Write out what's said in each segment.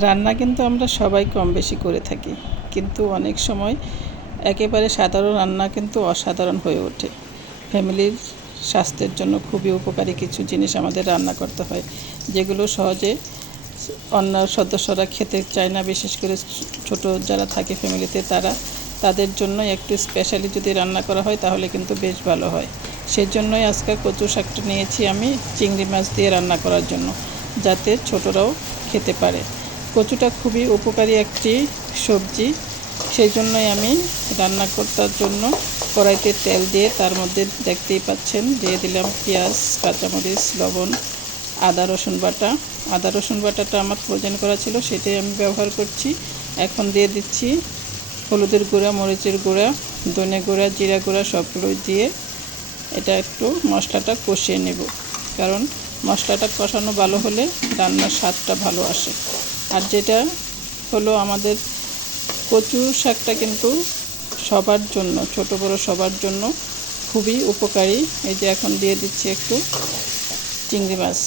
রান্না কিন্তু আমরা সবাই কম বেশি করে থাকি, কিন্তু অনেক সময় একেবারে সাধারণ রান্না কিন্তু অসাধারণ হয়ে ওঠে। ফ্যামিলির স্বাস্থ্যের জন্য খুবই উপকারী কিছু জিনিস আমাদের রান্না করতে হয়, যেগুলো সহজে অন্য সদস্যরা খেতে চায় না। বিশেষ করে ছোট যারা থাকে ফ্যামিলিতে তাদের জন্য একটু স্পেশালি যদি রান্না করা হয় তাহলে কিন্তু বেশ ভালো হয়। সেই জন্যই আজকে কচু শাকটা নিয়েছি আমি চিংড়ি মাছ দিয়ে রান্না করার জন্য, যাতে ছোটরাও খেতে পারে। কচুটা খুবই উপকারী একটি সবজি, সেই জন্যই আমি রান্না করার জন্য কড়াইতে তেল দিয়ে তার মধ্যে দেখতেই পাচ্ছেন দিয়ে দিলাম পেঁয়াজ, কাঁচামরিচ, লবণ, আদা রসুন বাটাটা আমার প্রয়োজন করা ছিল, সেটাই আমি ব্যবহার করছি। এখন দিয়ে দিচ্ছি হলুদের গুঁড়া, মরিচের গুঁড়া, ধনে গুঁড়া, জিরা গুঁড়া সবগুলোই দিয়ে এটা একটু মশলাটা কষিয়ে নেব, কারণ মশলাটা কষানো ভালো হলে রান্নার স্বাদটা ভালো আসে। আর যেটা হলো আমাদের কচু শাকটা কিন্তু সবার জন্য, ছোট বড় সবার জন্য খুবই উপকারী। এই যে এখন দিয়ে দিচ্ছি একটু চিংড়ি মাছ।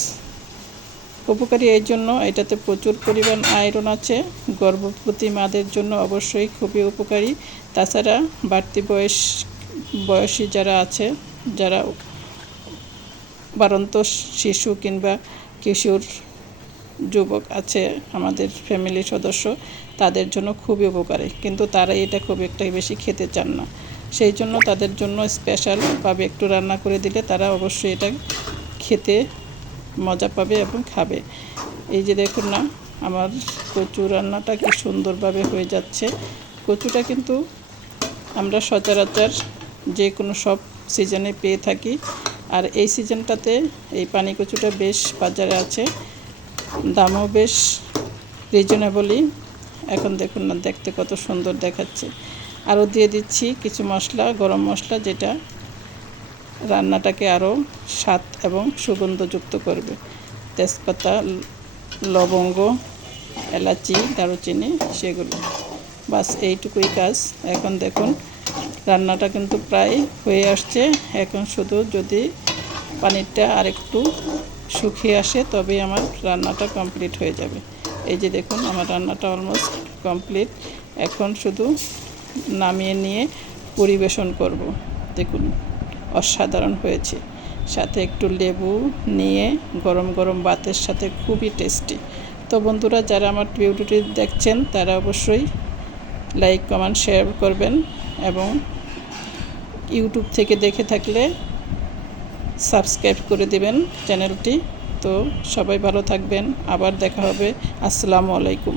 উপকারী এই জন্য এটাতে প্রচুর পরিমাণ আয়রন আছে, গর্ভবতী মাদের জন্য অবশ্যই খুবই উপকারী। তাছাড়া বাড়তি বয়সী যারা আছে, যারা বাড়ন্ত শিশু কিংবা কিশোর যুবক আছে আমাদের ফ্যামিলির সদস্য, তাদের জন্য খুবই উপকারী, কিন্তু তারা এটা খুব একটা বেশি খেতে চান না। সেই জন্য তাদের জন্য স্পেশালভাবে একটু রান্না করে দিলে তারা অবশ্যই এটা খেতে মজা পাবে এবং খাবে। এই যে দেখুন না, আমার কচু রান্নাটা কি সুন্দরভাবে হয়ে যাচ্ছে। কচুটা কিন্তু আমরা সচরাচর যে কোনো সব সিজনে পেয়ে থাকি, আর এই সিজনটাতে এই পানি কচুটা বেশ বাজারে আছে, দামও বেশ রিজনেবলই। এখন দেখুন না, দেখতে কত সুন্দর দেখাচ্ছে। আরও দিয়ে দিচ্ছি কিছু মশলা, গরম মশলা, যেটা রান্নাটাকে আরও স্বাদ এবং সুগন্ধযুক্ত করবে। তেজপাতা, লবঙ্গ, এলাচি, দারুচিনি, সেগুলো। বাস এইটুকুই কাজ। এখন দেখুন রান্নাটা কিন্তু প্রায় হয়ে আসছে। এখন শুধু যদি পানিটা আরেকটু শুকিয়ে আসে তবেই আমার রান্নাটা কমপ্লিট হয়ে যাবে। এই যে দেখুন আমার রান্নাটা অলমোস্ট কমপ্লিট। এখন শুধু নামিয়ে নিয়ে পরিবেশন করব। দেখুন অসাধারণ হয়েছে, সাথে একটু লেবু নিয়ে গরম গরম ভাতের সাথে খুবই টেস্টি। তো বন্ধুরা, যারা আমার ভিডিওটি দেখছেন তারা অবশ্যই লাইক, কমেন্ট, শেয়ার করবেন, এবং ইউটিউব থেকে দেখে থাকলে সাবস্ক্রাইব করে দিবেন চ্যানেলটি। তো সবাই ভালো থাকবেন, আবার দেখা হবে। আসসালামু আলাইকুম।